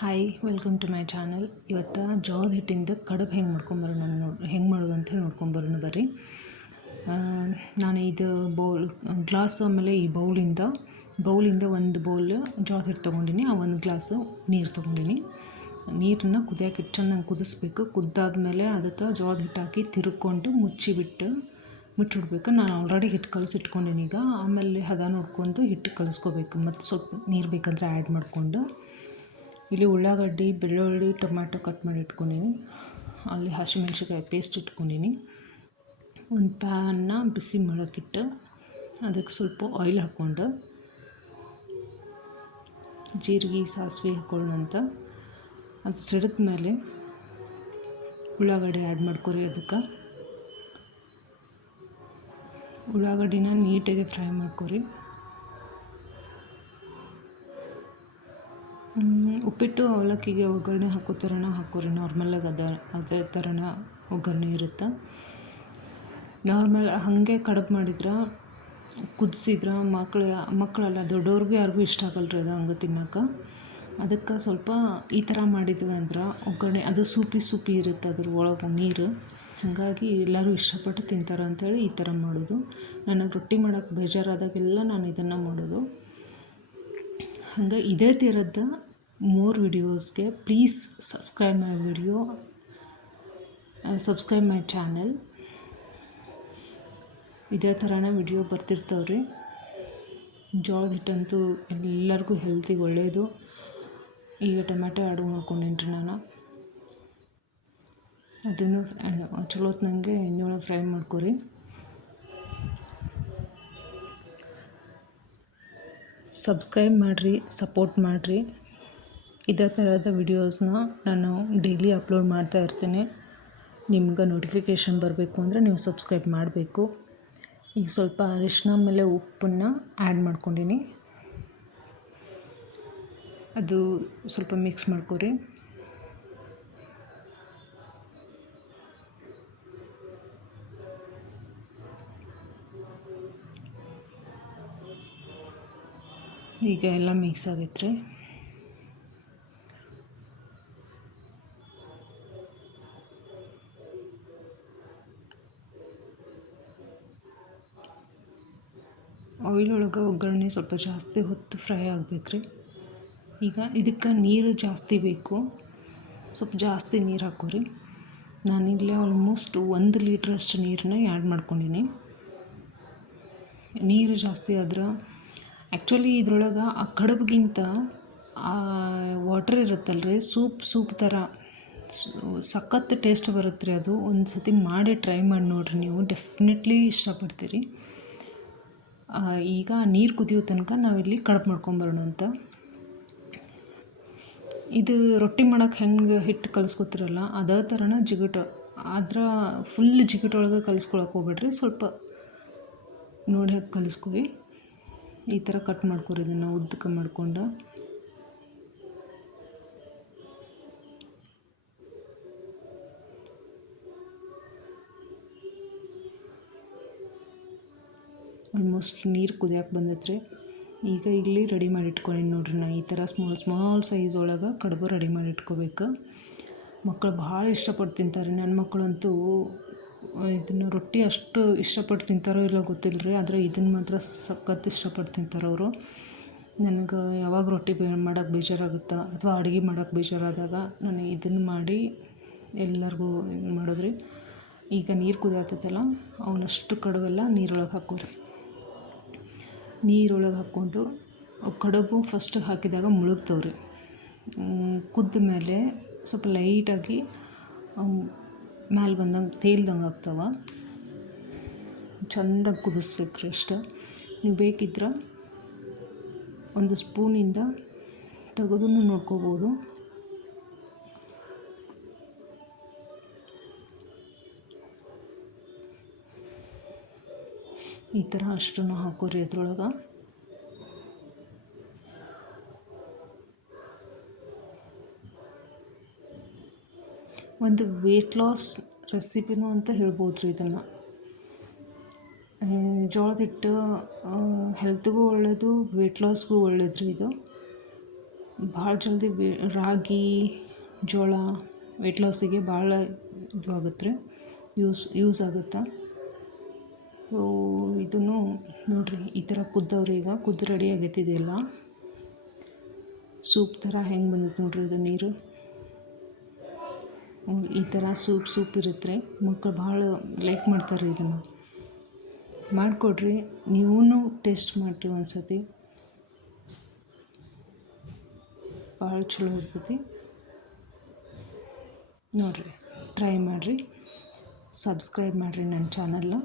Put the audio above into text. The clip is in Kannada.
Hi welcome to my channel ಇವತ್ತು ಜೋಳದ ಹಿಟ್ಟಿಂದ ಕಡುಬು ಹೆಂಗೆ ಮಾಡ್ಕೊಂಬರೋಣ ನೋಡಿ ಹೆಂಗೆ ಮಾಡೋದು ಅಂತ ಹೇಳಿ ನೋಡ್ಕೊಂಬರೋಣ ಬರ್ರಿ. ನಾನು ಇದು ಬೌಲ್, ಗ್ಲಾಸ್ ಆಮೇಲೆ ಈ ಬೌಲಿಂದ ಬೌಲಿಂದ ಒಂದು ಬೌಲ್ ಜೋಳದ ಹಿಟ್ಟು ತೊಗೊಂಡಿನಿ. ಆ ಒಂದು ಗ್ಲಾಸು ನೀರು ತೊಗೊಂಡಿನಿ. ನೀರನ್ನು ಕುದಿಯೋಕೆ ಇಟ್ಟು ಚೆನ್ನಾಗಿ ಕುದಿಸ್ಬೇಕು. ಕುದ್ದಾದ್ಮೇಲೆ ಅದಕ್ಕೆ ಜೋಳದ ಹಿಟ್ಟು ಹಾಕಿ ತಿರುಕೊಂಡು ಮುಚ್ಚಿಬಿಟ್ಟು ಮುಚ್ಚಿಡ್ಬೇಕು. ನಾನು ಆಲ್ರೆಡಿ ಹಿಟ್ಟು ಕಲಸಿಟ್ಕೊಂಡಿನಿ ಈಗ ಆಮೇಲೆ ಹದ ನೋಡ್ಕೊಂಡು ಹಿಟ್ಟು ಕಲಿಸ್ಕೋಬೇಕು. ಮತ್ತು ಸ್ವಲ್ಪ ನೀರು ಬೇಕಂದ್ರೆ ಆ್ಯಡ್ ಮಾಡಿಕೊಂಡು. ಇಲ್ಲಿ ಉಳ್ಳಾಗಡ್ಡಿ, ಬೆಳ್ಳುಳ್ಳಿ, ಟೊಮ್ಯಾಟೊ ಕಟ್ ಮಾಡಿ ಇಟ್ಕೊಂಡೀನಿ. ಅಲ್ಲಿ ಹಸಿಮೆಣ್ಸಿಕಾಯಿ ಪೇಸ್ಟ್ ಇಟ್ಕೊಂಡೀನಿ. ಒಂದು ಪ್ಯಾನ್ನ ಬಿಸಿ ಮಾಡೋಕ್ಕಿಟ್ಟು ಅದಕ್ಕೆ ಸ್ವಲ್ಪ ಆಯಿಲ್ ಹಾಕ್ಕೊಂಡು, ಜೀರಿಗೆ, ಸಾಸಿವೆ ಹಾಕೊಳ್ಳೋಣಂತ ಅದು ಸಿಡಿದ ಮೇಲೆ ಉಳ್ಳಾಗಡ್ಡೆ ಆ್ಯಡ್ ಮಾಡ್ಕೊರಿ ಅದಕ್ಕೆ. ಉಳ್ಳಾಗಡ್ಡಿನ ನೀಟಾಗಿ ಫ್ರೈ ಮಾಡ್ಕೊರಿ. ಉಪ್ಪಿಟ್ಟು ಅವಲಕ್ಕಿಗೆ ಒಗ್ಗರಣೆ ಹಾಕೋ ಥರನ ಹಾಕೋರಿ ನಾರ್ಮಲಾಗಿ ಅದ, ಅದೇ ಥರನ ಒಗ್ಗರಣೆ ಇರುತ್ತೆ? ನಾರ್ಮಲ್ ಹಾಗೆ ಕಡುಬು ಮಾಡಿದ್ರೆ, ಕುದಿಸಿದ್ರೆ ಮಕ್ಳು ಮಕ್ಕಳೆಲ್ಲ ದೊಡ್ಡವ್ರಿಗೂ ಯಾರಿಗೂ ಇಷ್ಟ ಆಗಲ್ಲ ರೀ ಅದು ಹಂಗೆ ತಿನ್ನೋಕೆ. ಅದಕ್ಕೆ ಸ್ವಲ್ಪ ಈ ಥರ ಮಾಡಿದ್ವಿ ಅಂದ್ರೆ ಒಗ್ಗರಣೆ, ಅದು ಸೂಪಿ ಸೂಪಿ ಇರುತ್ತೆ ಅದ್ರ ಒಳಗೆ ನೀರು. ಹಾಗಾಗಿ ಎಲ್ಲರೂ ಇಷ್ಟಪಟ್ಟು ತಿಂತಾರೆ ಅಂಥೇಳಿ ಈ ಥರ ಮಾಡೋದು. ನನಗೆ ರೊಟ್ಟಿ ಮಾಡೋಕ್ಕೆ ಬೇಜಾರಾದಾಗೆಲ್ಲ ನಾನು ಇದನ್ನು ಮಾಡೋದು. ಹಂಗೆ ಇದೇ ಥರದ್ದು more ವಿಡಿಯೋಸ್ಗೆ please subscribe my video subscribe my channel ಇದೇ ಥರನೇ ವಿಡಿಯೋ ಬರ್ತಿರ್ತಾವೆ ರೀ ಜೋಳದ ಹಿಟ್ಟಂತೂ ಎಲ್ಲರಿಗೂ ಹೆಲ್ತಿಗೆ ಒಳ್ಳೆಯದು ಈಗ ಟೊಮೆಟೊ ಆ್ಯಡ್ ಮಾಡ್ಕೊಂಡಿನ್ರಿ ನಾನು. ಅದನ್ನು ಚಲೋ ಎಣ್ಣೆ ಎಣ್ಣೆಯೊಳಗೆ ಫ್ರೈ ಮಾಡ್ಕೊರಿ. ಸಬ್ಸ್ಕ್ರೈಬ್ ಮಾಡಿರಿ ಸಪೋರ್ಟ್ ಮಾಡಿರಿ. ಇದೇ ಥರದ ವಿಡಿಯೋಸ್ನ ನಾನು ಡೈಲಿ ಅಪ್ಲೋಡ್ ಮಾಡ್ತಾ ಇರ್ತೀನಿ. ನಿಮ್ಗೆ ನೋಟಿಫಿಕೇಷನ್ ಬರಬೇಕು ಅಂದರೆ ನೀವು ಸಬ್ಸ್ಕ್ರೈಬ್ ಮಾಡಬೇಕು. ಈಗ ಸ್ವಲ್ಪ ಅರಿಶಿನ ಮೇಲೆ ಉಪ್ಪನ್ನು ಆ್ಯಡ್ ಮಾಡ್ಕೊಂಡಿನಿ. ಅದು ಸ್ವಲ್ಪ ಮಿಕ್ಸ್ ಮಾಡ್ಕೊರಿ. ಈಗ ಎಲ್ಲ ಮಿಕ್ಸ್ ಆಗೈತೆ ಆಯಿಲ್ ಒಳಗೆ ಒಗ್ಗರಣೆ ಸ್ವಲ್ಪ ಜಾಸ್ತಿ ಹೊತ್ತು ಫ್ರೈ ಆಗ್ಬೇಕು ರೀ ಈಗ ಇದಕ್ಕೆ ನೀರು ಜಾಸ್ತಿ ಬೇಕು. ಸ್ವಲ್ಪ ಜಾಸ್ತಿ ನೀರು ಹಾಕೋರಿ. ನಾನಿಲ್ಲೇ ಆಲ್ಮೋಸ್ಟ್ ಒಂದು ಲೀಟ್ರಷ್ಟು ನೀರನ್ನ ಆ್ಯಡ್ ಮಾಡ್ಕೊಂಡಿನಿ. ನೀರು ಜಾಸ್ತಿ ಆದ್ರೆ ಆ್ಯಕ್ಚುಲಿ ಇದ್ರೊಳಗೆ ಆ ಕಡುಬಿಗಿಂತ ವಾಟರ್ ಇರುತ್ತಲ್ಲ ರೀ ಸೂಪ್ ಸೂಪ್ ಥರ ಸಖತ್ ಟೇಸ್ಟ್ ಬರುತ್ತೆ ರೀ ಅದು. ಒಂದು ಸತಿ ಮಾಡಿ ಟ್ರೈ ಮಾಡಿ ನೋಡಿರಿ ನೀವು. ಡೆಫಿನೆಟ್ಲಿ ಇಷ್ಟಪಡ್ತೀರಿ. ಈಗ ನೀರು ಕುದಿಯೋ ತನಕ ನಾವಿಲ್ಲಿ ಕಡುಬು ಮಾಡ್ಕೊಂಬರೋಣ ಅಂತ. ಇದು ರೊಟ್ಟಿ ಮಾಡೋಕೆ ಹೆಂಗೆ ಹಿಟ್ಟು ಕಲಿಸ್ಕೊತಿರಲ್ಲ, ಅದೇ ಥರನ ಜಿಗಟ. ಆದ್ರೆ ಫುಲ್ ಜಿಗುಟೊಳಗೆ ಕಲಿಸ್ಕೊಳಕ್ಕೆ ಹೋಗ್ಬೇಡ್ರಿ, ಸ್ವಲ್ಪ ನೋಡಿ ಹಾಕಿ ಕಲಿಸ್ಕೊಳ್ಳಿ ಈ ಥರ ಕಟ್ ಮಾಡ್ಕೊರಿ ಇದನ್ನು ಉದ್ದಕ್ಕೆ ಮಾಡ್ಕೊಂಡು. ಆಲ್ಮೋಸ್ಟ್ ನೀರು ಕುದಿಯಕ್ಕೆ ಬಂದೈತ್ರಿ. ಈಗ ಇಲ್ಲಿ ರೆಡಿ ಮಾಡಿ ಇಟ್ಕೊಳ್ಳಿ ನೋಡ್ರಿ ನಾ. ಈ ಥರ ಸ್ಮಾಲ್ ಸ್ಮಾಲ್ ಸೈಜ್ ಒಳಗೆ ಕಡುಬು ರೆಡಿ ಮಾಡಿ ಇಟ್ಕೋಬೇಕು ಮಕ್ಕಳು ಭಾಳ ಇಷ್ಟಪಟ್ಟು ತಿಂತಾರೆ. ನನ್ನ ಮಕ್ಕಳಂತೂ ಇದನ್ನು ರೊಟ್ಟಿ ಅಷ್ಟು ಇಷ್ಟಪಟ್ಟು ತಿಂತಾರೋ ಇಲ್ಲೋ ಗೊತ್ತಿಲ್ಲ ರೀ ಆದರೆ ಇದನ್ನು ಮಾತ್ರ ಸಖತ್ ಇಷ್ಟಪಟ್ಟು ತಿಂತಾರೆ ಅವರು. ನನಗೆ ಯಾವಾಗ ರೊಟ್ಟಿ ಬೇ ಮಾಡೋಕ್ಕೆ ಬೇಜಾರಾಗುತ್ತೆ? ಅಥವಾ ಅಡುಗೆ ಮಾಡೋಕ್ಕೆ ಬೇಜಾರಾದಾಗ ನಾನು ಇದನ್ನು ಮಾಡಿ ಎಲ್ಲರಿಗೂ ಮಾಡೋದ್ರಿ. ಈಗ ನೀರು ಕುದಿಯತ್ತಲ್ಲ, ಅವನಷ್ಟು ಕಡುವೆಲ್ಲ ನೀರೊಳಗೆ ಹಾಕೋರಿ. ನೀರೊಳಗೆ ಹಾಕ್ಕೊಂಡು ಕಡುಬು ಫಸ್ಟ್ ಹಾಕಿದಾಗ ಮುಳುಗ್ತವ್ರಿ. ಕುದ್ದ ಮೇಲೆ ಸ್ವಲ್ಪ ಲೈಟಾಗಿ ಮ್ಯಾಲೆ ಬಂದಂಗೆ ತೇಲ್ದಂಗೆ ಆಗ್ತಾವೆ. ಚೆಂದಾಗಿ ಕುದಿಸ್ಬೇಕು ರೀ ಅಷ್ಟು. ನೀವು ಬೇಕಿದ್ರೆ ಒಂದು ಸ್ಪೂನಿಂದ ತೆಗೆದು ನೋಡ್ಕೋಬೋದು. ಈ ಥರ ಅಷ್ಟನ್ನು ಹಾಕೋರಿ ಅದ್ರೊಳಗೆ ಒಂದು ವೆಯ್ಟ್ ಲಾಸ್ ರೆಸಿಪಿನೂ ಅಂತ ಹೇಳ್ಬೋದು ರೀ ಇದನ್ನು ಜೋಳದ ಹಿಟ್ಟು ಹೆಲ್ತ್ಗೂ ಒಳ್ಳೆಯದು ವೆಯ್ಟ್ ಲಾಸ್ಗೂ ಒಳ್ಳೇದು ರೀ ಇದು. ಭಾಳ ಜಲ್ದಿ ರಾಗಿ, ಜೋಳ ವೆಯ್ಟ್ ಲಾಸಿಗೆ ಭಾಳ ಇದು ಆಗುತ್ತೆ ರೀ ಯೂಸ್ ಯೂಸ್ ಆಗುತ್ತೆ? ಇದನ್ನು ನೋಡಿರಿ, ಈ ಥರ ಕುದ್ದವ್ರಿ ಈಗ ಕುದ್ದು ರೆಡಿ ಆಗೈತಿದೆಯಲ್ಲ ಸೂಪ್ ಥರ ಹೆಂಗೆ ಬಂದೈತೆ ನೋಡ್ರಿ ಇದು ನೀರು. ಈ ಥರ ಸೂಪ್ ಸೂಪ್ ಇರುತ್ತೆ ಮಕ್ಕಳು ಭಾಳ ಲೈಕ್ ಮಾಡ್ತಾರೆ ಇದನ್ನು. ಮಾಡಿಕೊಡ್ರಿ ನೀವೂ ಟೇಸ್ಟ್ ಮಾಡಿರಿ ಒಂದು ಸತಿ ಭಾಳ ಚಲೋ ಇರ್ತೈತಿ. ನೋಡಿರಿ, ಟ್ರೈ ಮಾಡಿರಿ. ಸಬ್ಸ್ಕ್ರೈಬ್ ಮಾಡಿರಿ ನನ್ನ ಚಾನಲ್ನ.